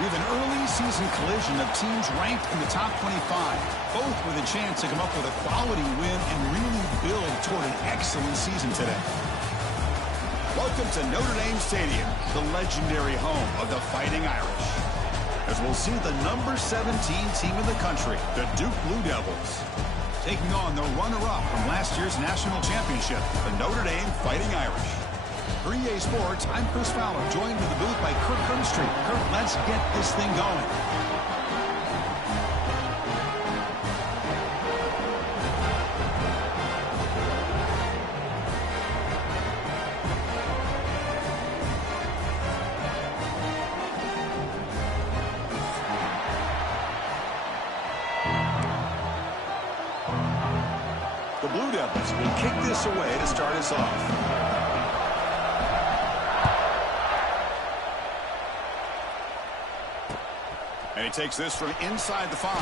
We have an early season collision of teams ranked in the top 25, both with a chance to come up with a quality win and really build toward an excellent season today. Welcome to Notre Dame Stadium, the legendary home of the Fighting Irish, as we'll see the number 17 team in the country, the Duke Blue Devils, taking on the runner-up from last year's national championship, the Notre Dame Fighting Irish. For EA Sports, I'm Chris Fowler, joined in the booth by Kirk Herbstreit. Kirk, let's get this thing going. The Blue Devils will kick this away to start us off. And he takes this from inside the 5.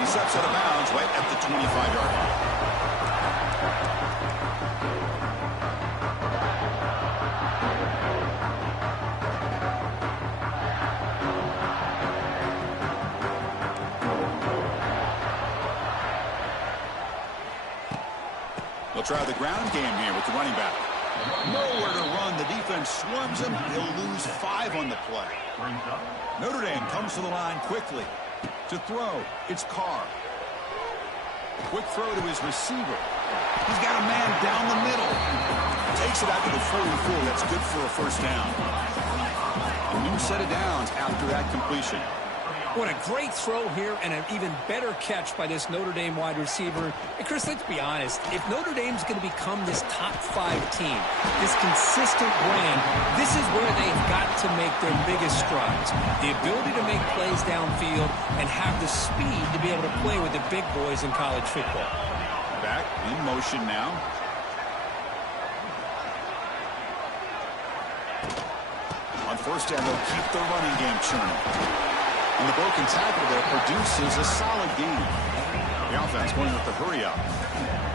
He steps out of bounds right at the 25-yard line. They'll try the ground game here with the running back. Nowhere to run. The defense swarms him. He'll lose 5 on the play. Notre Dame comes to the line quickly. To throw, it's Carr. Quick throw to his receiver. He's got a man down the middle. Takes it out to the 44. That's good for a first down. A new set of downs after that completion. What a great throw here and an even better catch by this Notre Dame wide receiver. And Chris, let's be honest. If Notre Dame's going to become this top 5 team, this consistent brand, this is where they've got to make their biggest strides. The ability to make plays downfield and have the speed to be able to play with the big boys in college football. Back in motion now. On first down, they'll keep the running game churning. And the broken tackle there produces a solid gain. The offense going with the hurry up.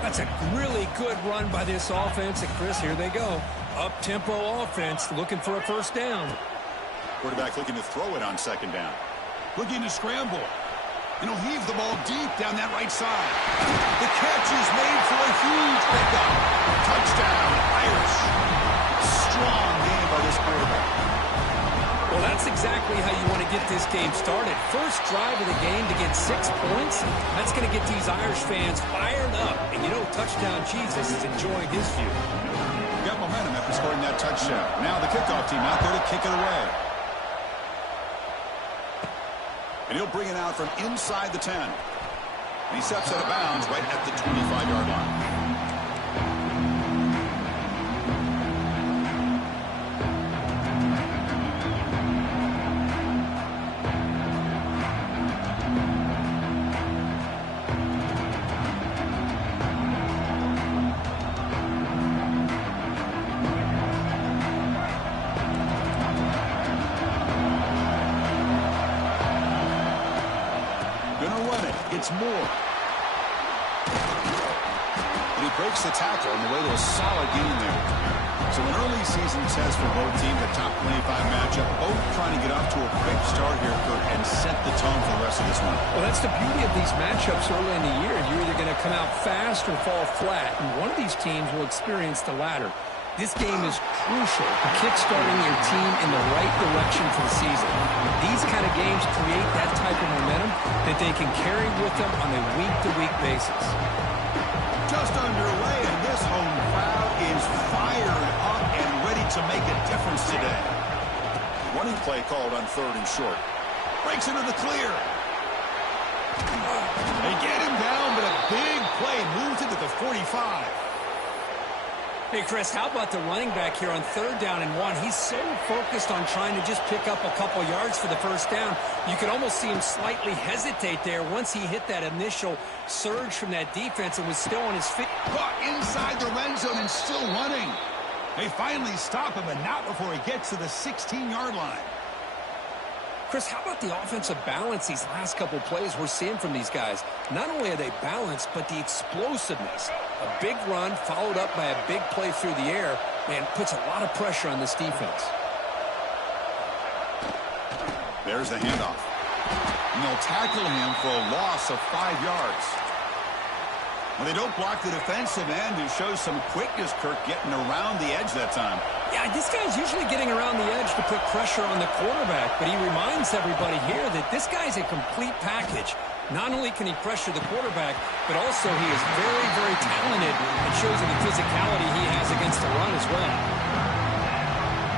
That's a really good run by this offense. And Chris, here they go. Up-tempo offense looking for a first down. Quarterback looking to throw it on second down. Looking to scramble. And he'll heave the ball deep down that right side. The catch is made for a huge pickup. Touchdown, Irish. Strong game by this quarterback. Well, that's exactly how you want to get this game started. First drive of the game to get 6 points. That's going to get these Irish fans fired up. And you know, touchdown Jesus is enjoying his view. Got momentum after scoring that touchdown. Now the kickoff team out there to kick it away. And he'll bring it out from inside the 10. And he steps out of bounds right at the 25-yard line. It's Moore. And he breaks the tackle on the way to a solid gain there. So an early season test for both teams, a top 25 matchup. Both trying to get off to a quick start here, Kurt, and set the tone for the rest of this one. Well, that's the beauty of these matchups early in the year. You're either going to come out fast or fall flat. And one of these teams will experience the latter. This game is crucial for kickstarting your team in the right direction for the season. These kind of games create that type of momentum that they can carry with them on a week-to-week basis. Just underway, and this home crowd is fired up and ready to make a difference today. Running play called on 3rd and short. Breaks into the clear. They get him down, but a big play moves into the 45. Hey, Chris, how about the running back here on 3rd down and 1? He's so focused on trying to just pick up a couple yards for the first down. You could almost see him slightly hesitate there once he hit that initial surge from that defense and was still on his feet. Caught inside the red zone and still running. They finally stop him, but not before he gets to the 16-yard line. Chris, how about the offensive balance these last couple plays we're seeing from these guys? Not only are they balanced, but the explosiveness. A big run followed up by a big play through the air, man, puts a lot of pressure on this defense. There's the handoff. And they'll tackle him for a loss of 5 yards. Well, they don't block the defensive end, who shows some quickness, Kirk, getting around the edge that time. Yeah, this guy's usually getting around the edge to put pressure on the quarterback, but he reminds everybody here that this guy's a complete package. Not only can he pressure the quarterback, but also he is very, very talented and shows in the physicality he has against the run as well.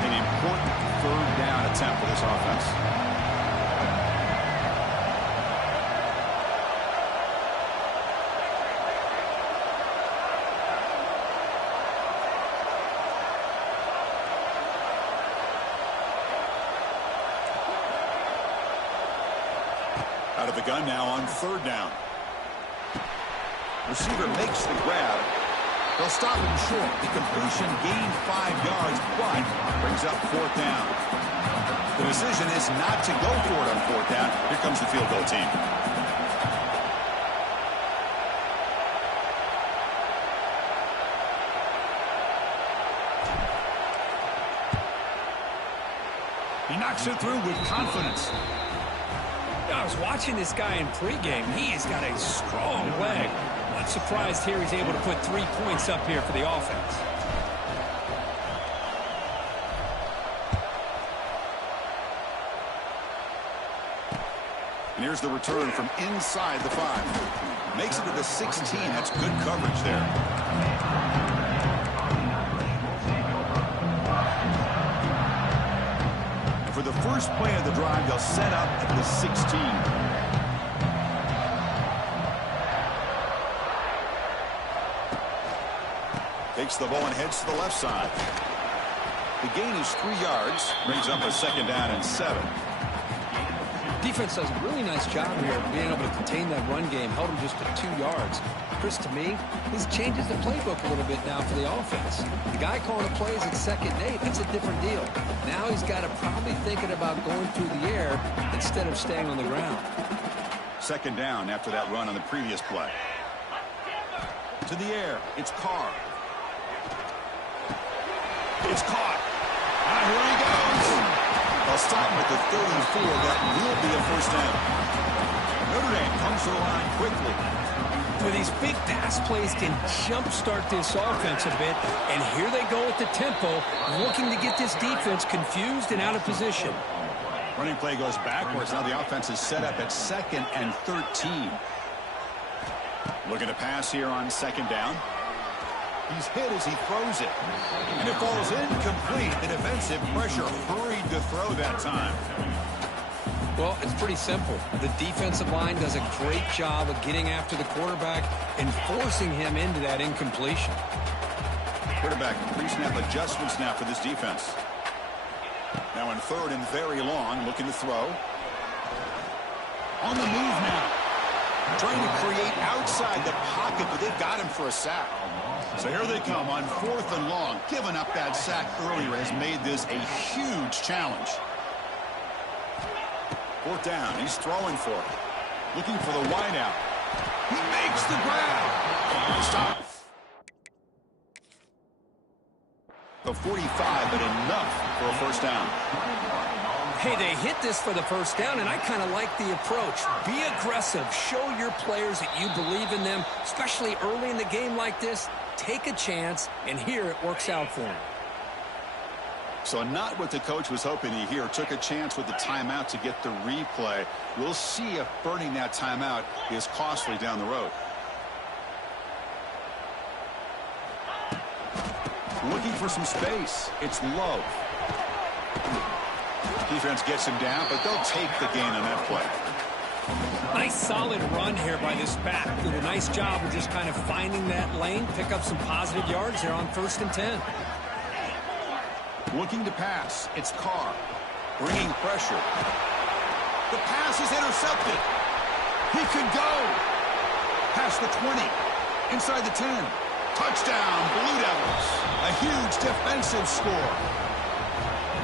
An important third down attempt for this offense. Out of the gun now on third down. Receiver makes the grab. They'll stop him short. The completion gained 5 yards, but brings up fourth down. The decision is not to go for it on fourth down. Here comes the field goal team. He knocks it through with confidence. I was watching this guy in pregame. He has got a strong leg. Not surprised here he's able to put 3 points up here for the offense. And here's the return from inside the 5. Makes it to the 16. That's good coverage there. For the first play of the drive, they'll set up at the 16. Takes the ball and heads to the left side. The gain is 3 yards. Brings up a second down and 7. Defense does a really nice job here of being able to contain that run game. Held him just to 2 yards. Chris, to me, this changes the playbook a little bit now for the offense. The guy calling the plays at 2nd and 8, that's a different deal. Now he's got to probably thinking about going through the air instead of staying on the ground. Second down after that run on the previous play. To the air, it's Carr. It's caught. Now here he goes. They'll stop him at the 34. That will be a first down. Notre Dame comes to the line quickly. With these big pass plays can jumpstart this offense a bit, and here they go at the tempo, looking to get this defense confused and out of position. Running play goes backwards. Now the offense is set up at 2nd and 13. Looking to pass here on 2nd down. He's hit as he throws it. And it falls incomplete. The defensive pressure hurried to throw that time. Well, it's pretty simple. The defensive line does a great job of getting after the quarterback and forcing him into that incompletion. Quarterback pre-snap adjustments now for this defense. Now in 3rd and very long, looking to throw. On the move now. Trying to create outside the pocket, but they've got him for a sack. So here they come on 4th and long. Giving up that sack earlier has made this a huge challenge. 4th down. He's throwing for it. Looking for the wideout. He makes the grab. Stop. The 45, but enough for a first down. Hey, they hit this for the first down, and I kind of like the approach. Be aggressive. Show your players that you believe in them, especially early in the game like this. Take a chance, and here it works out for him. So not what the coach was hoping to hear. Took a chance with the timeout to get the replay. We'll see if burning that timeout is costly down the road. Looking for some space. It's Love. Defense gets him down, but they'll take the gain on that play. Nice solid run here by this back. Did a nice job of just kind of finding that lane, pick up some positive yards there on 1st and 10. Looking to pass. It's Carr. Bringing pressure. The pass is intercepted. He could go. Past the 20. Inside the 10. Touchdown, Blue Devils. A huge defensive score.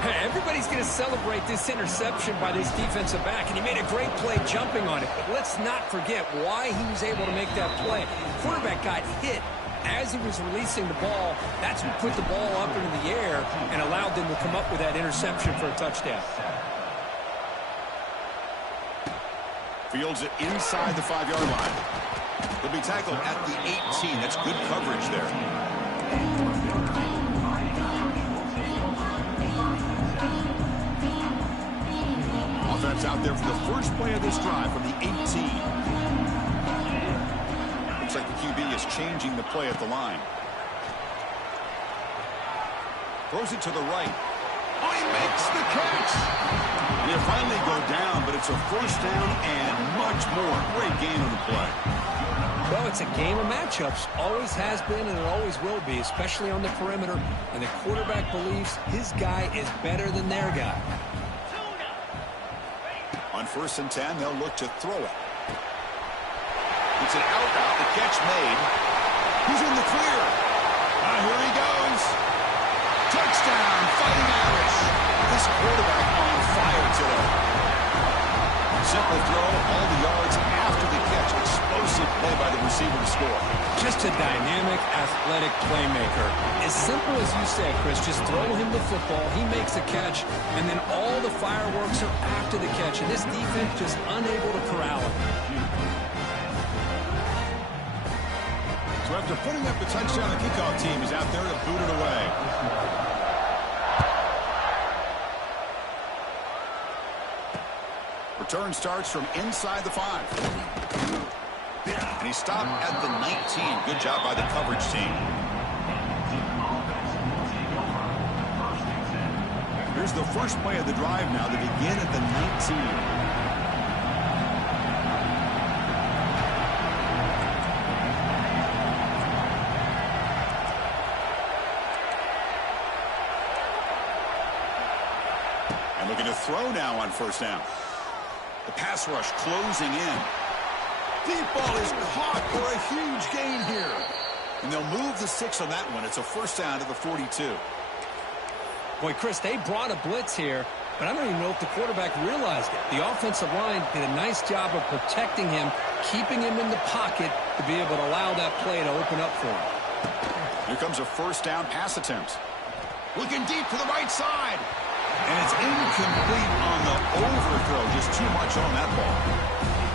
Hey, everybody's going to celebrate this interception by this defensive back, and he made a great play jumping on it. But let's not forget why he was able to make that play. Quarterback got hit as he was releasing the ball. That's what put the ball up into the air and allowed them to come up with that interception for a touchdown. Fields it inside the 5-yard line. He'll be tackled at the 18. That's good coverage there. Offense out there for the first play of this drive from the 18. Looks like the QB is changing the play at the line. Throws it to the right. Oh, he makes the catch. And he'll finally go down, but it's a first down and much more. Great game on the play. Well, it's a game of matchups. Always has been and it always will be, especially on the perimeter. And the quarterback believes his guy is better than their guy. On 1st and 10, they'll look to throw it. It's an out route. The catch made. He's in the clear. Here he goes. Touchdown, Fighting Irish. This quarterback on fire today. Simple throw, all the yards after the catch. Explosive play by the receiver to score. Just a dynamic, athletic playmaker. As simple as you say, Chris, just throw him the football, he makes the catch, and then all the fireworks are after the catch. And this defense just unable to corral him. So after putting up the touchdown, the kickoff team is out there to boot it away. Return starts from inside the 5. And he stopped at the 19. Good job by the coverage team. Here's the first play of the drive now. They begin at the 19. Looking to throw now on 1st down. The pass rush closing in. Deep ball is caught for a huge gain here. And they'll move the 6 on that one. It's a 1st down to the 42. Boy, Chris, they brought a blitz here, but I don't even know if the quarterback realized it. The offensive line did a nice job of protecting him, keeping him in the pocket to be able to allow that play to open up for him. Here comes a 1st down pass attempt. Looking deep to the right side. And it's incomplete on the overthrow. Just too much on that ball.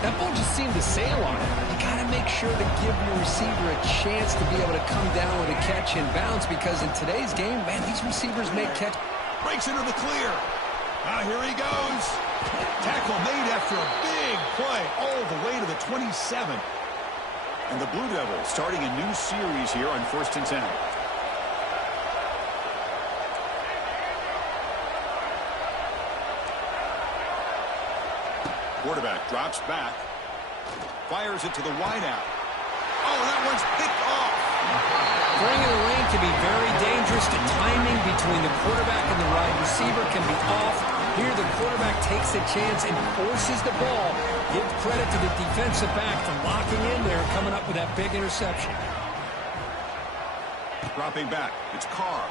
That ball just seemed to sail on it. You got to make sure to give your receiver a chance to be able to come down with a catch and bounce, because in today's game, man, these receivers make catch. Breaks into the clear. Here he goes. Tackle made after a big play all the way to the 27. And the Blue Devils starting a new series here on 1st and 10. Quarterback drops back. Fires it to the wideout. Oh, that one's picked off. Throwing in the lane can be very dangerous. The timing between the quarterback and the wide receiver can be off. Here the quarterback takes a chance and forces the ball. Give credit to the defensive back for locking in there and coming up with that big interception. Dropping back. It's Carr.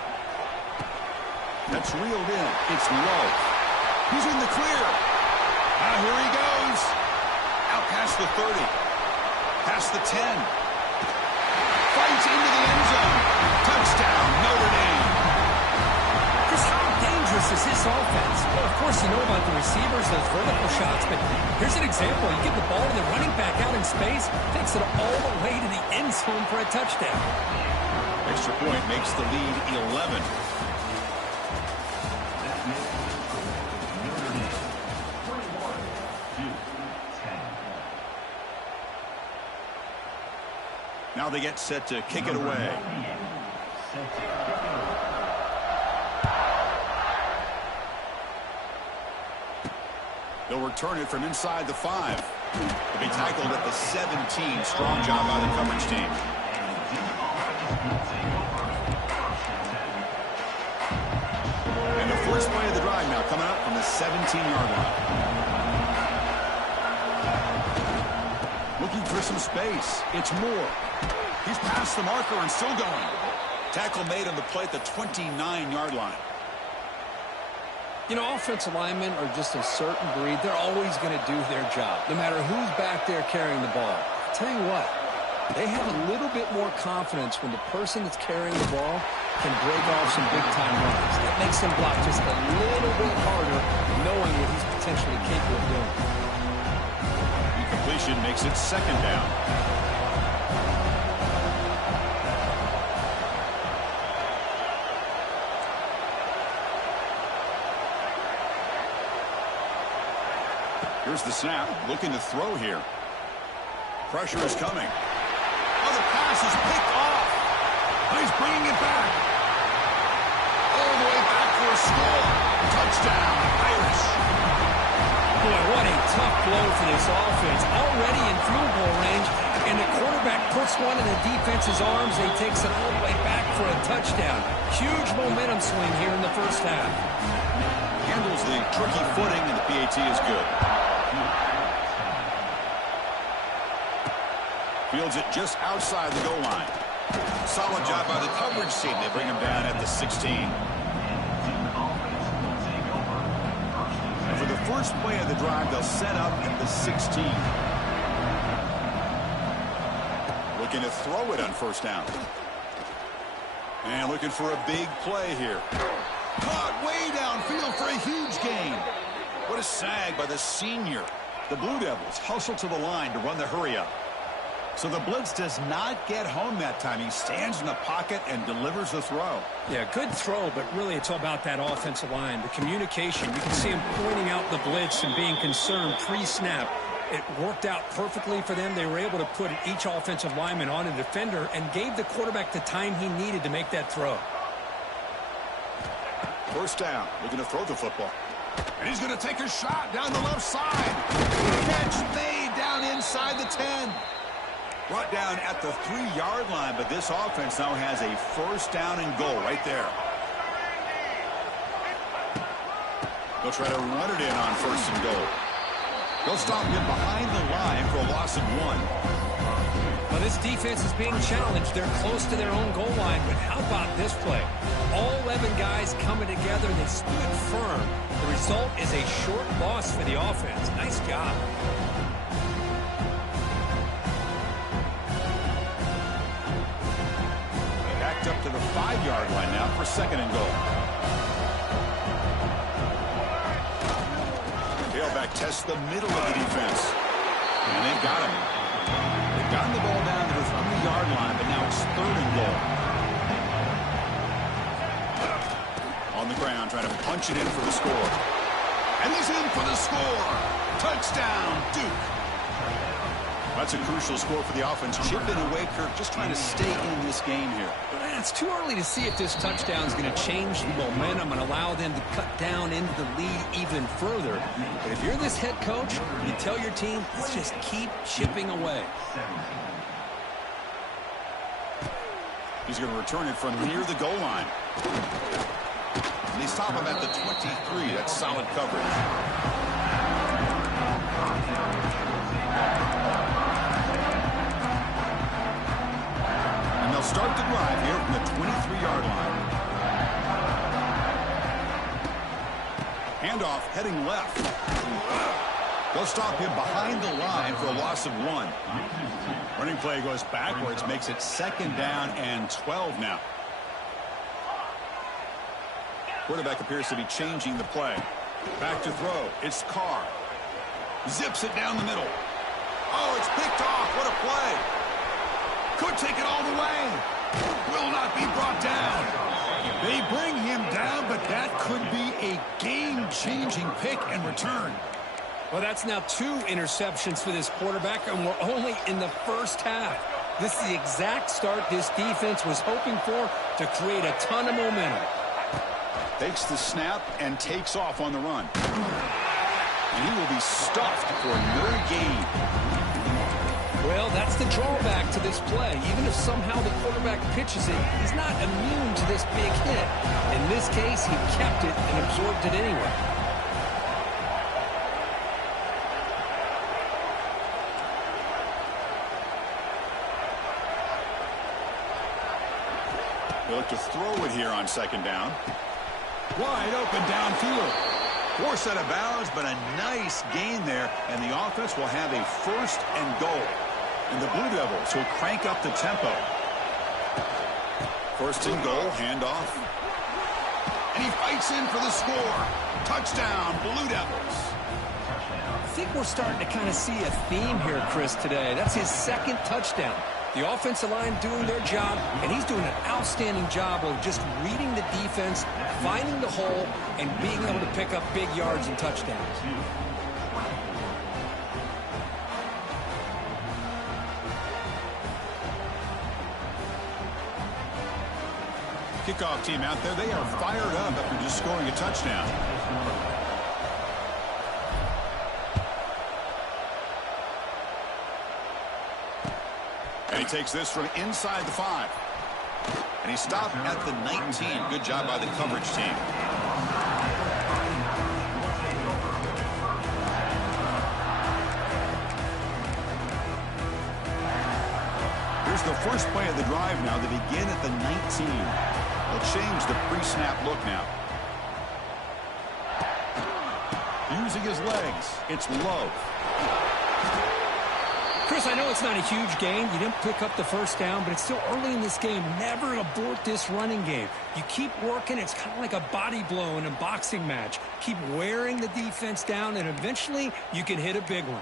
That's reeled in. It's low. He's in the clear. Here he goes. Out past the 30. Past the 10. Fights into the end zone. Touchdown, Notre Dame. Chris, how dangerous is this offense? Well, of course, you know about the receivers, those vertical shots, but here's an example. You get the ball to the running back out in space, takes it all the way to the end zone for a touchdown. Extra point makes the lead 11. Now they get set to kick it away. They'll return it from inside the 5. They'll be tackled at the 17. Strong job by the coverage team. And the first play of the drive now coming up from the 17-yard line. Looking for some space. It's Moore. He's past the marker and still going. Tackle made on the play at the 29-yard line. You know, offensive linemen are just a certain breed. They're always going to do their job, no matter who's back there carrying the ball. I'll tell you what, they have a little bit more confidence when the person that's carrying the ball can break off some big-time runs. That makes them block just a little bit harder, knowing what he's potentially capable of doing. You Incompletion makes it second down. Here's the snap, looking to throw here. Pressure is coming. Oh, the pass is picked off. He's bringing it back. All the way back for a score. Touchdown, Irish. Boy, what a tough blow for this offense. Already in field goal range, and the quarterback puts one in the defense's arms. He takes it all the way back for a touchdown. Huge momentum swing here in the first half. Handles the tricky footing, and the PAT is good. Fields it just outside the goal line. Solid job by the coverage team. They bring him down at the 16. And for the first play of the drive, they'll set up at the 16. Looking to throw it on first down. And looking for a big play here. Caught way downfield for a huge gain. What a sag by the senior. The Blue Devils hustle to the line to run the hurry-up. So the blitz does not get home that time. He stands in the pocket and delivers the throw. Yeah, good throw, but really it's all about that offensive line. The communication, you can see him pointing out the blitz and being concerned pre-snap. It worked out perfectly for them. They were able to put each offensive lineman on a defender and gave the quarterback the time he needed to make that throw. First down, looking to throw the football. And he's going to take a shot down the left side. Catch made down inside the 10. Brought down at the 3-yard line, but this offense now has a first down and goal right there. They'll try to run it in on first and goal. They'll stop him behind the line for a loss of 1. Well, this defense is being challenged. They're close to their own goal line, but how about this play? All 11 guys coming together. They stood firm. The result is a short loss for the offense. Nice job. Backed up to the 5-yard line now for second and goal. Tailback tests the middle of the defense. And they've got him. They've gotten the ball down to the 3-yard line, but now it's third and goal. On the ground, trying to punch it in for the score. And he's in for the score. Touchdown, Duke. That's a crucial score for the offense. Chip in away, Kirk, just trying to stay in this game here. It's too early to see if this touchdown is going to change the momentum and allow them to cut down into the lead even further. But if you're this head coach, you tell your team, let's just keep chipping away. He's going to return it from near the goal line. And they stop him at the 23. That's solid coverage. Start the drive here from the 23-yard line. Handoff heading left. They'll stop him behind the line for a loss of 1. Running play goes backwards, makes it second down and 12 now. Quarterback appears to be changing the play. Back to throw. It's Carr. Zips it down the middle. Oh, it's picked off. What a play. Could take it all the way. Will not be brought down. They bring him down, but that could be a game-changing pick and return. Well, that's now 2 interceptions for this quarterback, and we're only in the first half. This is the exact start this defense was hoping for to create a ton of momentum. Takes the snap and takes off on the run. And he will be stuffed for no gain. Well, that's the drawback to this play. Even if somehow the quarterback pitches it, he's not immune to this big hit. In this case, he kept it and absorbed it anyway. They look to throw it here on second down. Wide open downfield. Force out of bounds, but a nice gain there, and the offense will have a first and goal. And the Blue Devils will crank up the tempo. First and goal, handoff. And he fights in for the score. Touchdown, Blue Devils. think we're starting to kind of see a theme here, Chris, today. That's his second touchdown. The offensive line doing their job, and he's doing an outstanding job of just reading the defense, finding the hole, and being able to pick up big yards and touchdowns. Kickoff team out there, they are fired up after just scoring a touchdown. And he takes this from inside the 5. And he stopped at the 19. Good job by the coverage team. Here's the first play of the drive now. They begin at the 19. They'll change the pre-snap look now. Using his legs. It's low. Chris, I know it's not a huge gain. You didn't pick up the first down, but it's still early in this game. Never abort this running game. You keep working. It's kind of like a body blow in a boxing match. Keep wearing the defense down, and eventually you can hit a big one.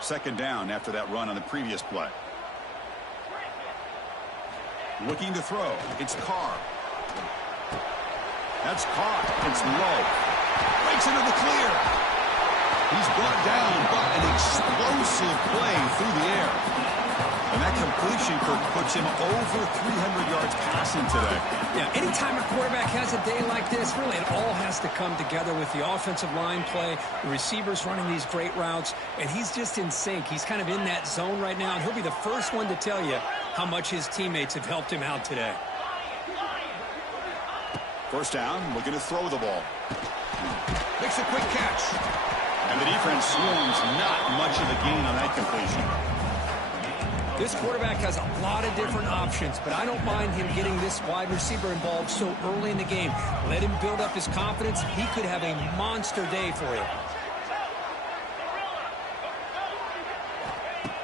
Second down after that run on the previous play. Looking to throw. It's Carr. That's caught. It's low. Breaks into the clear. He's brought down, but an explosive play through the air. And that completion, Kirk, puts him over 300 yards passing today. Yeah, anytime a quarterback has a day like this, really it all has to come together with the offensive line play, the receivers running these great routes, and he's just in sync. He's kind of in that zone right now, and he'll be the first one to tell you how much his teammates have helped him out today. First down, looking to throw the ball. Makes a quick catch. And the defense swarms, not much of a gain on that completion. This quarterback has a lot of different options, but I don't mind him getting this wide receiver involved so early in the game. Let him build up his confidence. He could have a monster day for you.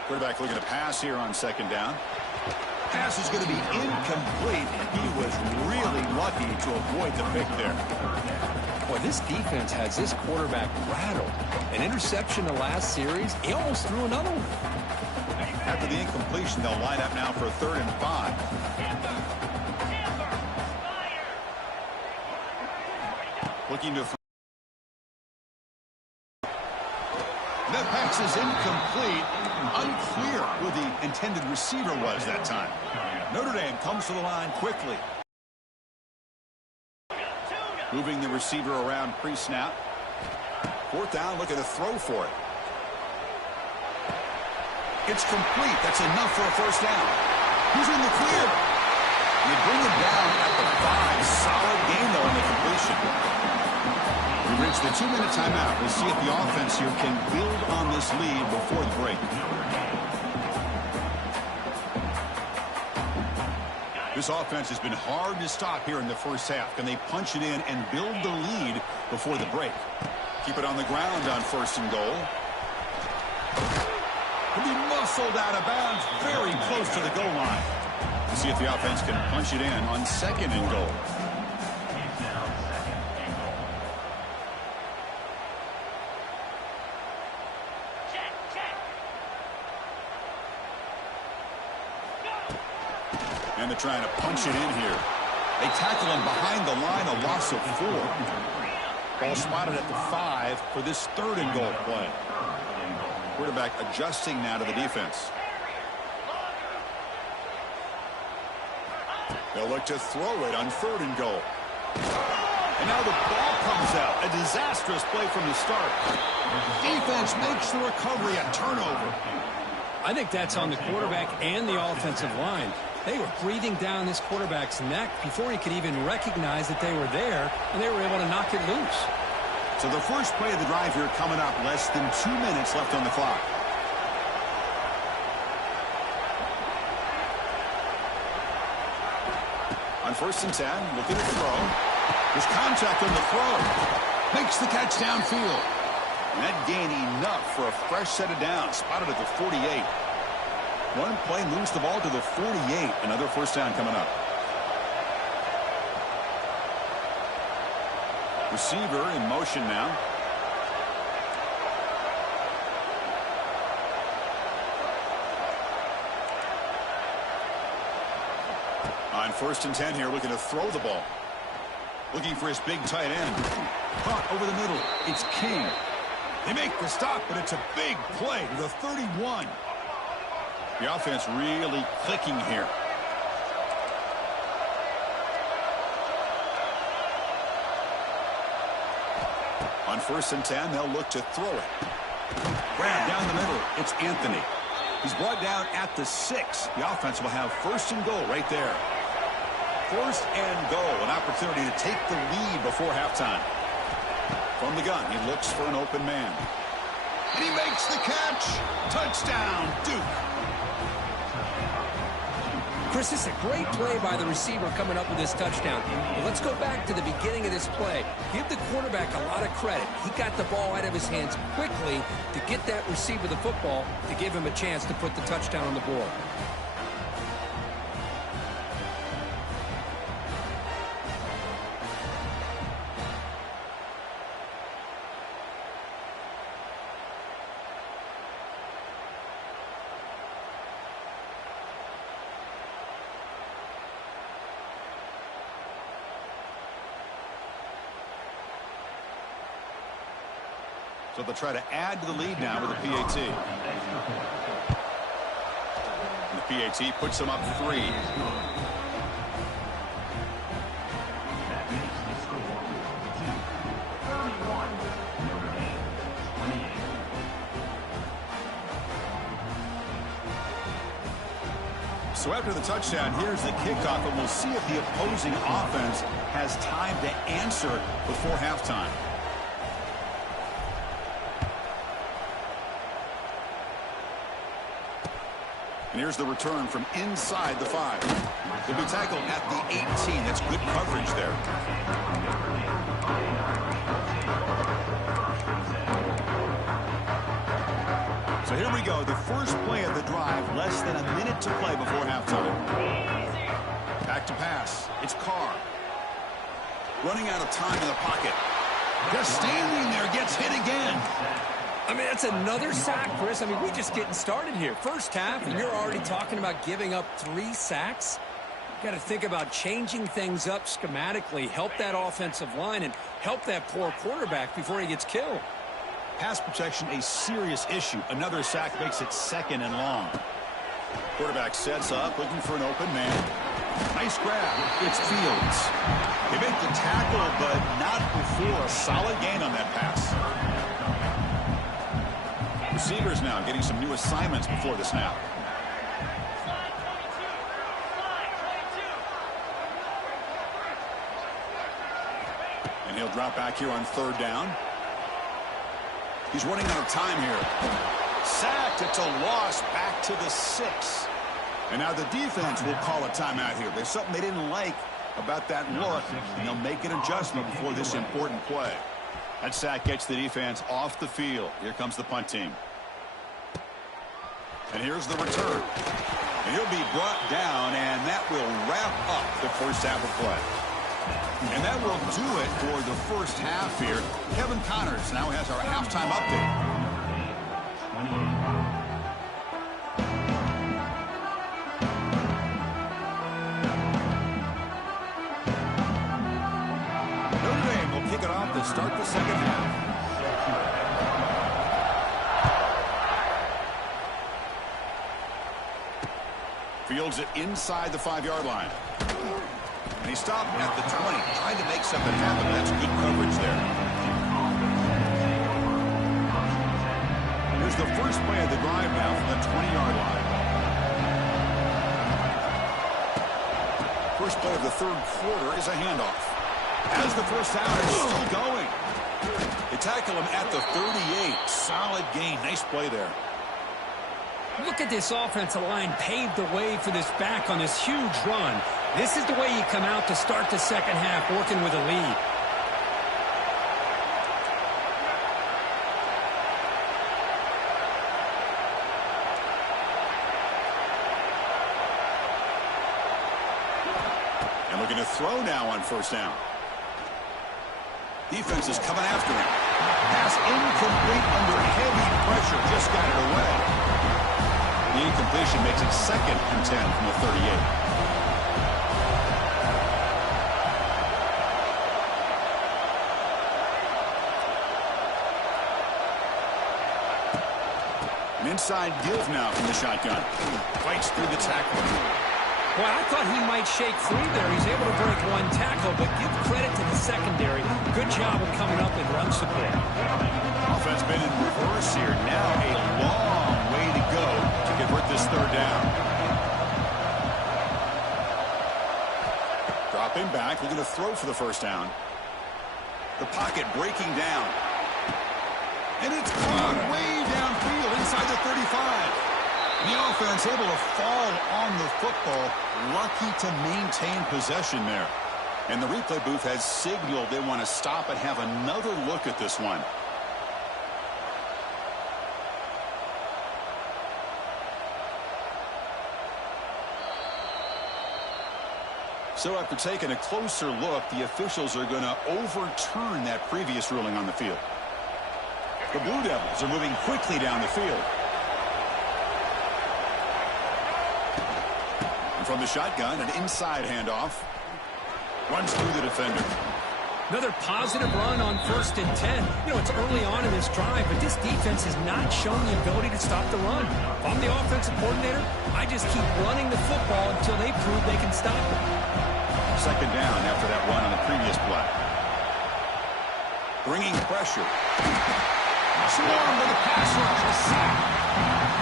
Quarterback looking to pass here on second down. Pass is going to be incomplete. He was really lucky to avoid the pick there. Boy, this defense has this quarterback rattled. An interception the last series. He almost threw another one. After the incompletion, they'll line up now for 3rd and 5. Looking to throw. That pass is incomplete. Unclear who the intended receiver was that time. Notre Dame comes to the line quickly. Moving the receiver around pre-snap. 4th down, looking to throw for it. It's complete. That's enough for a first down. He's in the clear. You bring him down at the 5. Solid gain, though, in the completion. We've reached the 2-minute timeout. We'll see if the offense here can build on this lead before the break. This offense has been hard to stop here in the first half. Can they punch it in and build the lead before the break? Keep it on the ground on 1st and goal. He'll be muscled out of bounds very close to the goal line. We'll see if the offense can punch it in on 2nd and goal. And they're trying to punch it in here. They tackle him behind the line, a loss of 4. Ball spotted at the 5 for this 3rd and goal play. Quarterback adjusting now to the defense. They'll look to throw it on 3rd and goal. And now the ball comes out. A disastrous play from the start. Defense makes the recovery a turnover. I think that's on the quarterback and the offensive line. They were breathing down this quarterback's neck before he could even recognize that they were there, and they were able to knock it loose. So the first play of the drive here coming up, less than 2 minutes left on the clock. On 1st and 10, looking to throw. There's contact on the throw. Makes the catch downfield. And that gained enough for a fresh set of downs, spotted at the 48. One play moves the ball to the 48. Another first down coming up. Receiver in motion now. On 1st and 10 here, looking to throw the ball. Looking for his big tight end. Caught over the middle. It's King. They make the stop, but it's a big play to the 31. The offense really clicking here. On 1st and 10, they'll look to throw it. Grab down the middle. It's Anthony. He's brought down at the 6. The offense will have 1st and goal right there. 1st and goal, an opportunity to take the lead before halftime. From the gun, he looks for an open man. And he makes the catch. Touchdown, Duke. Chris, this is a great play by the receiver coming up with this touchdown. But let's go back to the beginning of this play. Give the quarterback a lot of credit. He got the ball out of his hands quickly to get that receiver the football to give him a chance to put the touchdown on the board. So they'll try to add to the lead now with a PAT. And the PAT puts them up 3. So after the touchdown, here's the kickoff, and we'll see if the opposing offense has time to answer before halftime. And here's the return from inside the 5. He'll be tackled at the 18. That's good coverage there. So here we go. The first play of the drive. Less than a minute to play before halftime. Back to pass. It's Carr. Running out of time in the pocket. Just standing there. Gets hit again. I mean, that's another sack, Chris. I mean, we're just getting started here. First half, and you're already talking about giving up 3 sacks. Got to think about changing things up schematically, help that offensive line, and help that poor quarterback before he gets killed. Pass protection, a serious issue. Another sack makes it 2nd and long. Quarterback sets up, looking for an open man. Nice grab. It's Fields. They make the tackle, but not before. A solid gain on that pass. Receivers now getting some new assignments before the snap. And he'll drop back here on 3rd down. He's running out of time here. Sacked. It's a loss back to the 6. And now the defense will call a timeout here. There's something they didn't like about that look, and they'll make an adjustment before this important play. That sack gets the defense off the field. Here comes the punt team. And here's the return. And he'll be brought down, and that will wrap up the first half of play. And that will do it for the first half here. Kevin Connors now has our halftime update. Notre Dame will kick it off to start the second half. Fields it inside the 5-yard line. And he stopped at the 20, trying to make something happen. That's good coverage there. Here's the first play of the drive now from the 20-yard line. First play of the 3rd quarter is a handoff. As the first down is still going. They tackle him at the 38. Solid gain. Nice play there. Look at this offensive line paved the way for this back on this huge run. This is the way you come out to start the second half, working with a lead. And looking to throw now on first down. Defense is coming after him. Pass incomplete under heavy pressure. Just got it away. The incompletion makes it 2nd and 10 from the 38. An inside give now from the shotgun. Fights through the tackle. Well, I thought he might shake free there. He's able to break one tackle, but give credit to the secondary. Good job of coming up and run support. Offense been in reverse here. Now a long way to go to convert this 3rd down. Dropping back, looking to throw for the first down. The pocket breaking down. And it's caught way downfield inside the 35. The offense able to fall on the football. Lucky to maintain possession there. And the replay booth has signaled they want to stop and have another look at this one. So after taking a closer look, the officials are going to overturn that previous ruling on the field. The Blue Devils are moving quickly down the field. And from the shotgun, an inside handoff. Runs through the defender. Another positive run on 1st and 10. You know, it's early on in this drive, but this defense has not shown the ability to stop the run. If I'm the offensive coordinator, I just keep running the football until they prove they can stop it. 2nd down after that run on the previous play. Bringing pressure. Swarmed by the pass rush. A sack.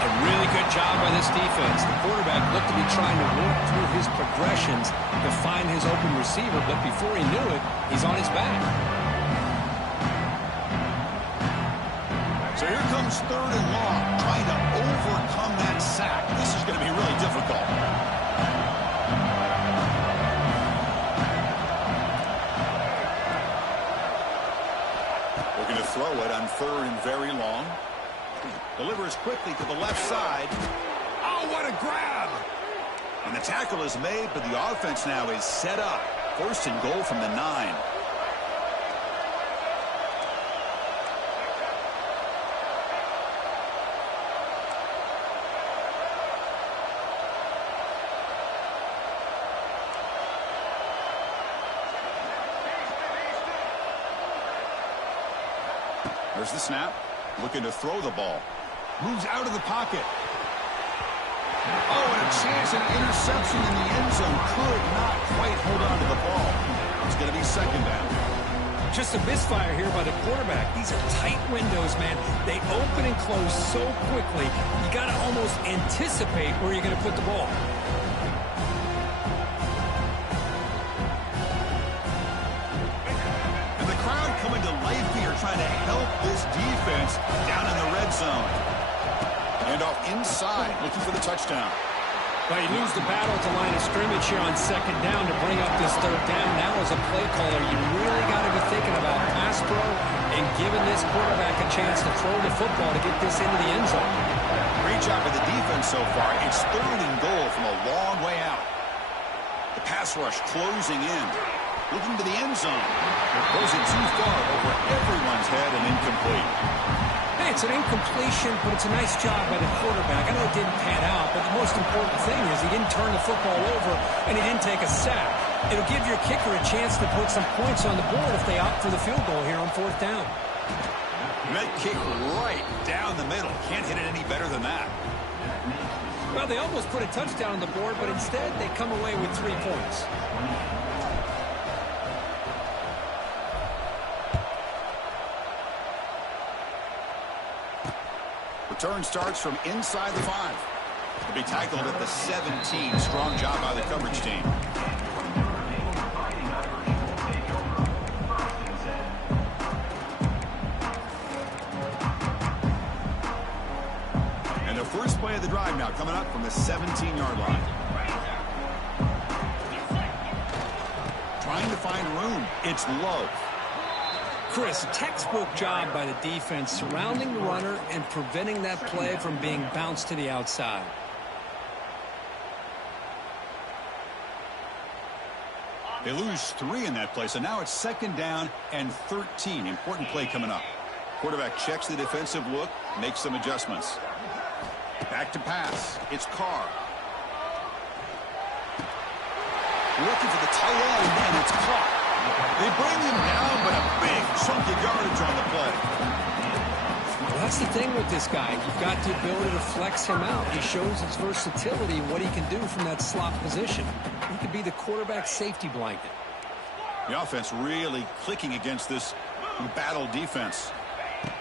A really good job by this defense. The quarterback looked to be trying to work through his progressions to find his open receiver, but before he knew it, he's on his back. So here comes 3rd and long, trying to overcome that sack. This is going to be really difficult. Looking to throw it on 3rd and very long. Delivers quickly to the left side. Oh, what a grab! And the tackle is made, but the offense now is set up. 1st and goal from the 9. There's the snap. Looking to throw the ball. Moves out of the pocket. Oh, and a chance at an interception in the end zone. Could not quite hold on to the ball. It's going to be 2nd down. Just a misfire here by the quarterback. These are tight windows, man. They open and close so quickly. You got to almost anticipate where you're going to put the ball. And the crowd coming to life here, trying to help this defense down in the red zone. And off inside, looking for the touchdown. Well, you lose the battle at the line of scrimmage here on 2nd down to bring up this 3rd down. Now as a play caller, you really got to be thinking about pass pro and giving this quarterback a chance to throw the football to get this into the end zone. Great job by the defense so far. It's 3rd and goal from a long way out. The pass rush closing in. Looking to the end zone. Throws it too far over everyone's head and incomplete. Hey, it's an incompletion, but it's a nice job by the quarterback. I know it didn't pan out, but the most important thing is he didn't turn the football over and he didn't take a sack. It'll give your kicker a chance to put some points on the board if they opt for the field goal here on 4th down. And that kick right down the middle. Can't hit it any better than that. Well, they almost put a touchdown on the board, but instead they come away with 3 points. Return starts from inside the 5. To be tackled at the 17. Strong job by the coverage team. And the first play of the drive now coming up from the 17-yard line. Trying to find room. It's Love. Chris, textbook job by the defense surrounding the runner and preventing that play from being bounced to the outside. They lose 3 in that play, so now it's 2nd down and 13. Important play coming up. Quarterback checks the defensive look, makes some adjustments. Back to pass. It's Carr. Looking for the tight end, and it's caught. They bring him down, but a big chunk of yardage on the play. Well, that's the thing with this guy. You've got the ability to flex him out. He shows his versatility and what he can do from that slot position. He could be the quarterback safety blanket. The offense really clicking against this battle defense.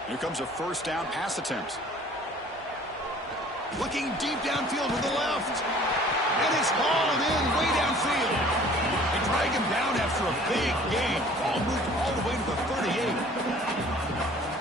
Here comes a 1st down pass attempt. Looking deep downfield with the left. And it's hauled in way downfield. They drag him down after a big gain. Ball moved all the way to the 38.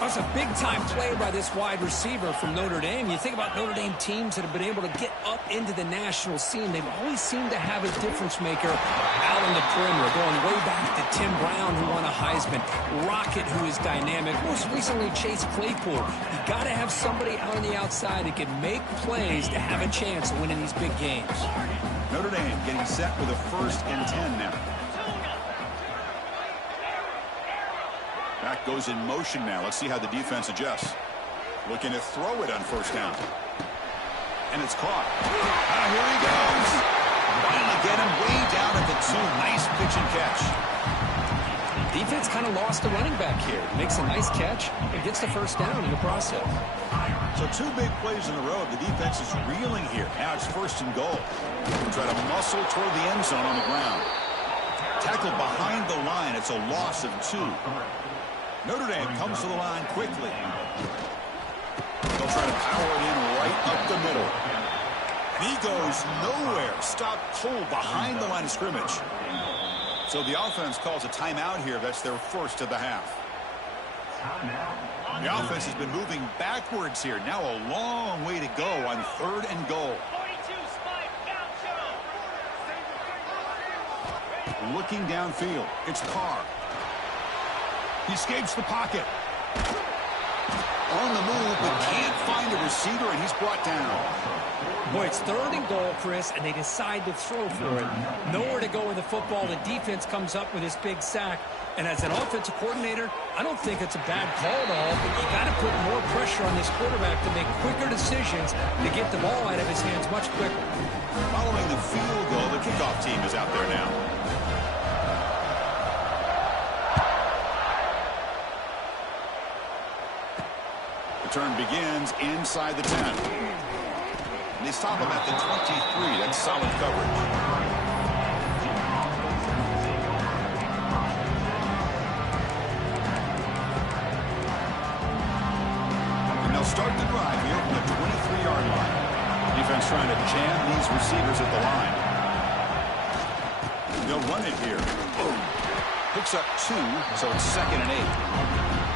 That's a big-time play by this wide receiver from Notre Dame. You think about Notre Dame teams that have been able to get up into the national scene. They've always seemed to have a difference maker out on the perimeter, going way back to Tim Brown, who won a Heisman, Rocket, who is dynamic, most recently Chase Claypool. You got to have somebody out on the outside that can make plays to have a chance of winning these big games. Notre Dame getting set with a 1st and 10 now. Back goes in motion now. Let's see how the defense adjusts. Looking to throw it on 1st down. And it's caught. Here he goes. Finally get him way down at the 2. Nice pitch and catch. Defense kind of lost the running back here. Makes a nice catch and gets the 1st down in the process. So 2 big plays in a row. The defense is reeling here. Now it's 1st and goal. Try to muscle toward the end zone on the ground. Tackled behind the line. It's a loss of 2. Notre Dame comes to the line quickly. They'll try to power it in right up the middle. And he goes nowhere. Stopped cold behind the line of scrimmage. So the offense calls a timeout here. That's their 1st of the half. The offense has been moving backwards here. Now a long way to go on 3rd and goal. Looking downfield. It's Carr. He escapes the pocket. On the move, but can't find a receiver, and he's brought down. Boy, it's 3rd and goal, Chris, and they decide to throw for it. Nowhere to go with the football. The defense comes up with this big sack. And as an offensive coordinator, I don't think it's a bad call at all, but you got to put more pressure on this quarterback to make quicker decisions to get the ball out of his hands much quicker. Following the field goal, the kickoff team is out there now. Turn begins inside the 10. And they stop him at the 23. That's solid coverage. And they'll start the drive here from the 23-yard line. Defense trying to jam these receivers at the line. They'll run it here. Boom. Picks up 2, so it's 2nd and 8.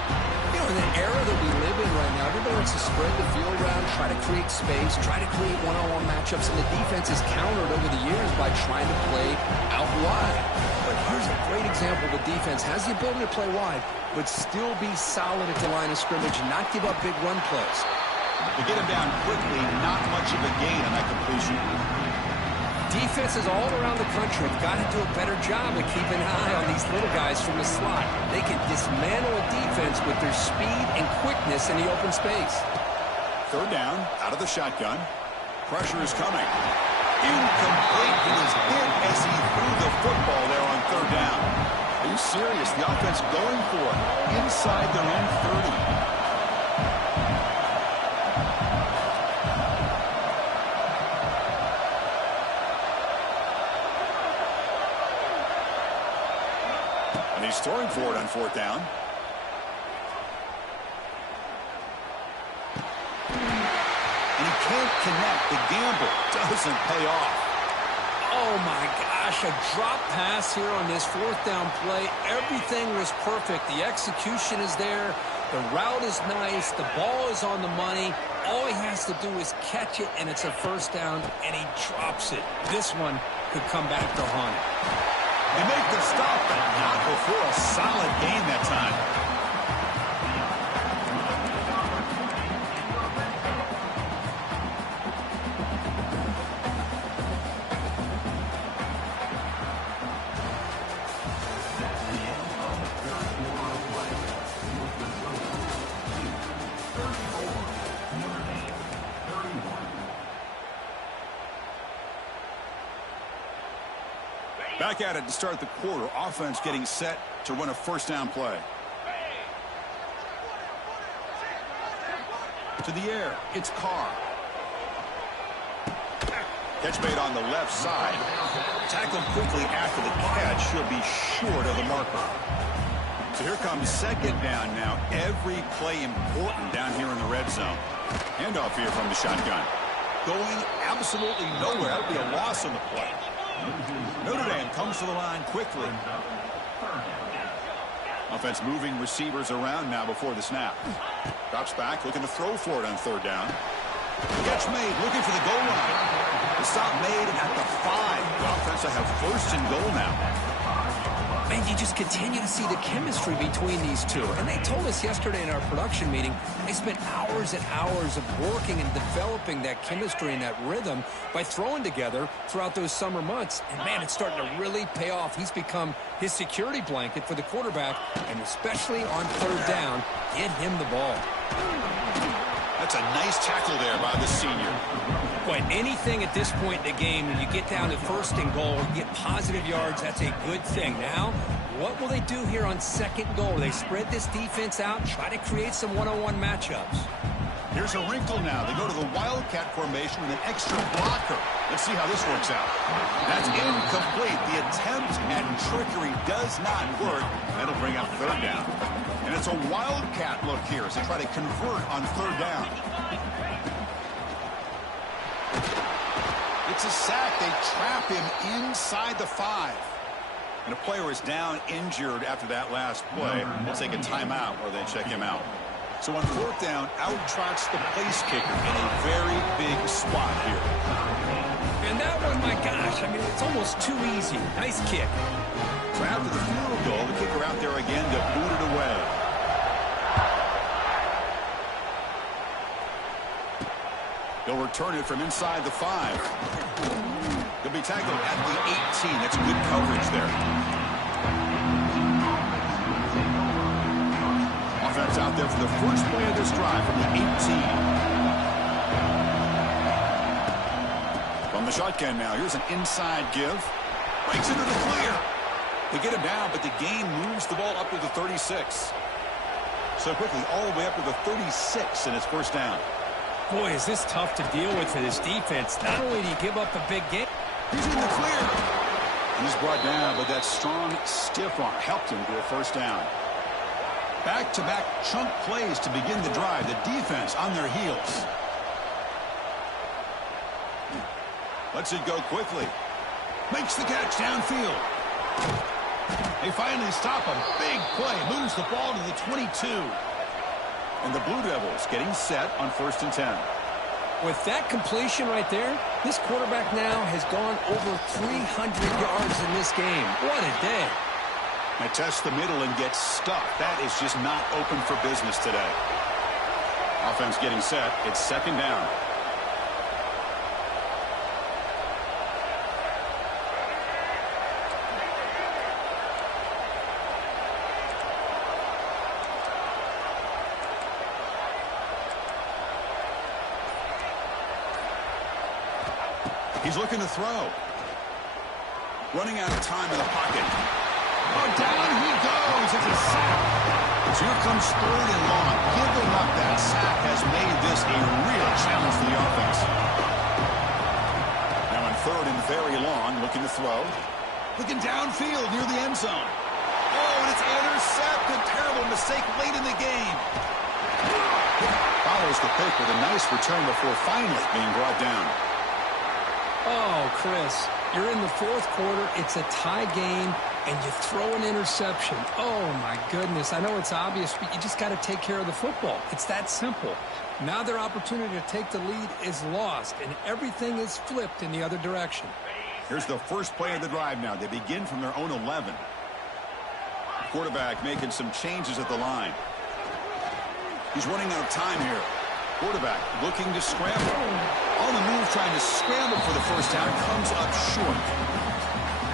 In the era that we live in right now, everybody wants to spread the field around, try to create space, try to create one-on-one matchups, and the defense has countered over the years by trying to play out wide. But here's a great example. The defense has the ability to play wide, but still be solid at the line of scrimmage and not give up big run plays. To get him down quickly, not much of a gain on that completion. Defenses all around the country have got to do a better job of keeping an eye on these little guys from the slot. They can dismantle a defense with their speed and quickness in the open space. 3rd down, out of the shotgun. Pressure is coming. Incomplete. He was hit as he threw the football there on 3rd down. Are you serious? The offense going for it inside their own 30. He's throwing for it on 4th down. And he can't connect. The gamble doesn't pay off. Oh, my gosh. A drop pass here on this 4th down play. Everything was perfect. The execution is there. The route is nice. The ball is on the money. All he has to do is catch it, and it's a 1st down, and he drops it. This one could come back to haunt him. They make the stop, but not before a solid gain that time. Back at it to start the quarter. Offense getting set to run a first down play. To the air. It's Carr. Catch made on the left side. Tackled quickly after the catch. He'll be short of the marker. So here comes second down now. Every play important down here in the red zone. Handoff here from the shotgun. Going absolutely nowhere. That would be a loss on the play. Notre Dame comes to the line quickly. Offense moving receivers around now before the snap. Drops back, looking to throw for it on third down. Catch made, looking for the goal line. The stop made at the 5. The offense will have first and goal now. And you just continue to see the chemistry between these two. And they told us yesterday in our production meeting, they spent hours and hours of working and developing that chemistry and that rhythm by throwing together throughout those summer months. And, man, it's starting to really pay off. He's become his security blanket for the quarterback, and especially on third down, get him the ball. That's a nice tackle there by the senior. But anything at this point in the game, when you get down to first and goal, you get positive yards, that's a good thing. Now, what will they do here on second goal? They spread this defense out, try to create some one-on-one matchups. Here's a wrinkle now. They go to the Wildcat formation with an extra blocker. Let's see how this works out. That's incomplete. The attempt at trickery does not work. That'll bring up third down. And it's a Wildcat look here as they try to convert on third down. It's a sack. They trap him inside the 5. And a player is down injured after that last play. They'll take a timeout or they check him out. So on fourth down, out trots the place kicker in a very big spot here. And that one, my gosh, I mean, it's almost too easy. Nice kick. So after the field goal, the kicker out there again to boot it away. They'll return it from inside the 5. They'll be tackled at the 18. That's good coverage there. Offense out there for the first play of this drive from the 18. From the shotgun now. Here's an inside give. Breaks into the clear. They get him down, but the gain moves the ball up to the 36. So quickly all the way up to the 36, and it's first down. Boy, is this tough to deal with for this defense. Not only do you give up a big game. He's in the clear. He's brought down, but that strong, stiff arm helped him to a first down. Back-to-back chunk plays to begin the drive. The defense on their heels. Lets it go quickly. Makes the catch downfield. They finally stop him. Big play. Moves the ball to the 22. And the Blue Devils getting set on first and 10. With that completion right there, this quarterback now has gone over 300 yards in this game. What a day. They test the middle and get stuck. That is just not open for business today. Offense getting set. It's second down. He's looking to throw. Running out of time in the pocket. Oh, down he goes. It's a sack. So here comes third and long. Giving up that sack has made this a real challenge for the offense. Now on third and very long, looking to throw. Looking downfield near the end zone. Oh, and it's intercepted. Terrible mistake late in the game. Follows the pick with a nice return before finally being brought down. Oh, Chris, you're in the fourth quarter. It's a tie game, and you throw an interception. Oh, my goodness. I know it's obvious, but you just got to take care of the football. It's that simple. Now their opportunity to take the lead is lost, and everything is flipped in the other direction. Here's the first play of the drive now. They begin from their own 11. Quarterback making some changes at the line. He's running out of time here. Quarterback looking to scramble. On the move, trying to scramble for the first down. Comes up short.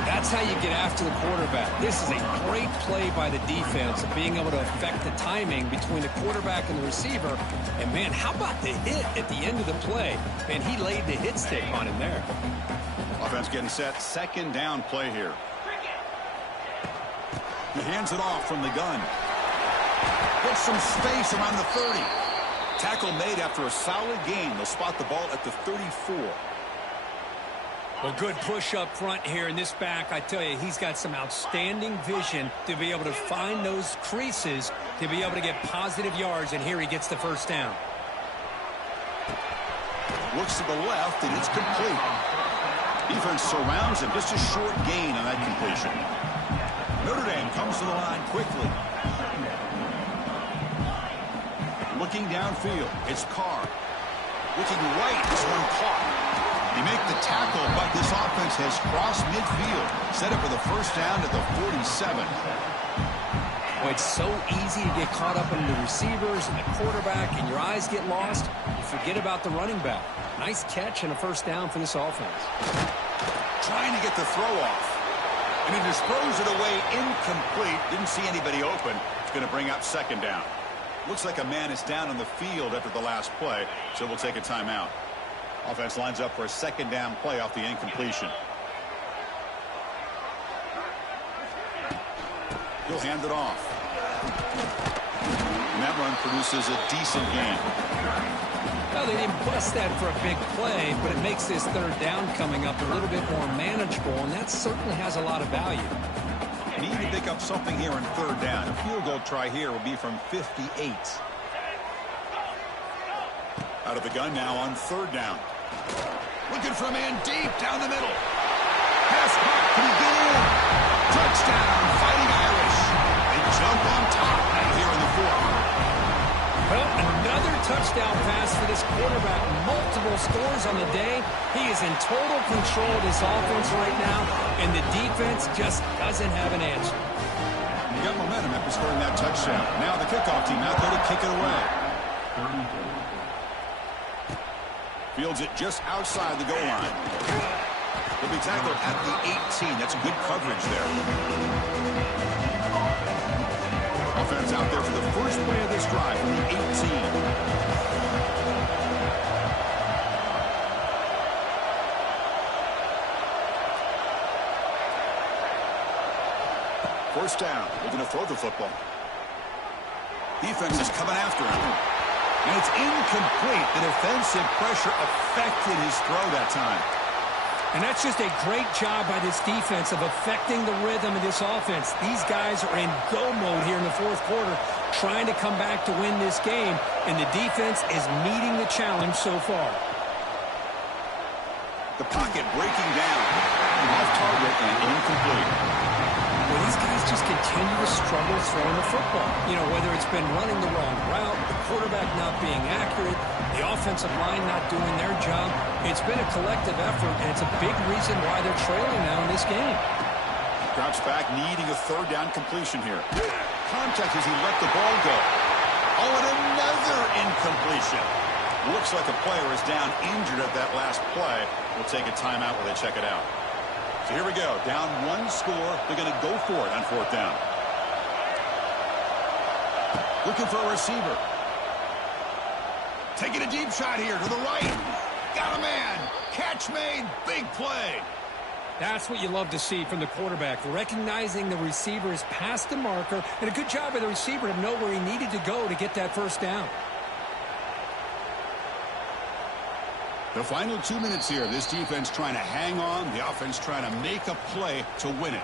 That's how you get after the quarterback. This is a great play by the defense of being able to affect the timing between the quarterback and the receiver. And, man, how about the hit at the end of the play? Man, he laid the hit stick on him there. Offense getting set. Second down play here. He hands it off from the gun. Gets some space around the 30. Tackle made after a solid gain. They'll spot the ball at the 34. Well, good push up front here in this back. I tell you, he's got some outstanding vision to be able to find those creases to be able to get positive yards, and here he gets the first down. Looks to the left, and it's complete. Defense surrounds him. Just a short gain on that completion. Notre Dame comes to the line quickly. Looking downfield, it's Carr. Looking right, this one caught. They make the tackle, but this offense has crossed midfield. Set up for the first down at the 47. Well, it's so easy to get caught up in the receivers and the quarterback, and your eyes get lost. You forget about the running back. Nice catch and a first down for this offense. Trying to get the throw off. And he just throws it away incomplete. Didn't see anybody open. It's going to bring up second down. Looks like a man is down on the field after the last play, so we'll take a timeout. Offense lines up for a second down play off the incompletion. He'll hand it off. And that run produces a decent gain. Well, they didn't bust that for a big play, but it makes this third down coming up a little bit more manageable, and that certainly has a lot of value. Need to pick up something here in third down. A field goal try here will be from 58. Out of the gun now on third down. Looking for a man deep down the middle. Pass caught. Can he get in? Touchdown, Fighting Irish. They jump on top here in the fourth. Well, another touchdown pass for this quarterback. Multiple scores on the day. He is in total control of this offense right now, and the defense just doesn't have an answer. You got momentum after scoring that touchdown. Now the kickoff team out there to kick it away. Fields it just outside the goal line. He'll be tackled at the 18. That's good coverage there. Offense out there for the first play of this drive from the 18. First down. They're going to throw the football. Defense is coming after him. And it's incomplete. The defensive pressure affected his throw that time. And that's just a great job by this defense of affecting the rhythm of this offense. These guys are in go mode here in the fourth quarter, trying to come back to win this game, and the defense is meeting the challenge so far. The pocket breaking down. Off target and incomplete. Well, these guys just continue to struggle throwing the football. You know, whether it's been running the wrong route, the quarterback not being accurate, the offensive line not doing their job. It's been a collective effort, and it's a big reason why they're trailing now in this game. Drops back, needing a third down completion here. Contact as he let the ball go. Oh, and another incompletion. Looks like a player is down injured at that last play. We'll take a timeout while they check it out. So here we go. Down one score. They're going to go for it on fourth down. Looking for a receiver. Taking a deep shot here to the right. Got a man. Catch made. Big play. That's what you love to see from the quarterback, recognizing the receiver is past the marker, and a good job by the receiver to know where he needed to go to get that first down. The final 2 minutes here. This defense trying to hang on. The offense trying to make a play to win it.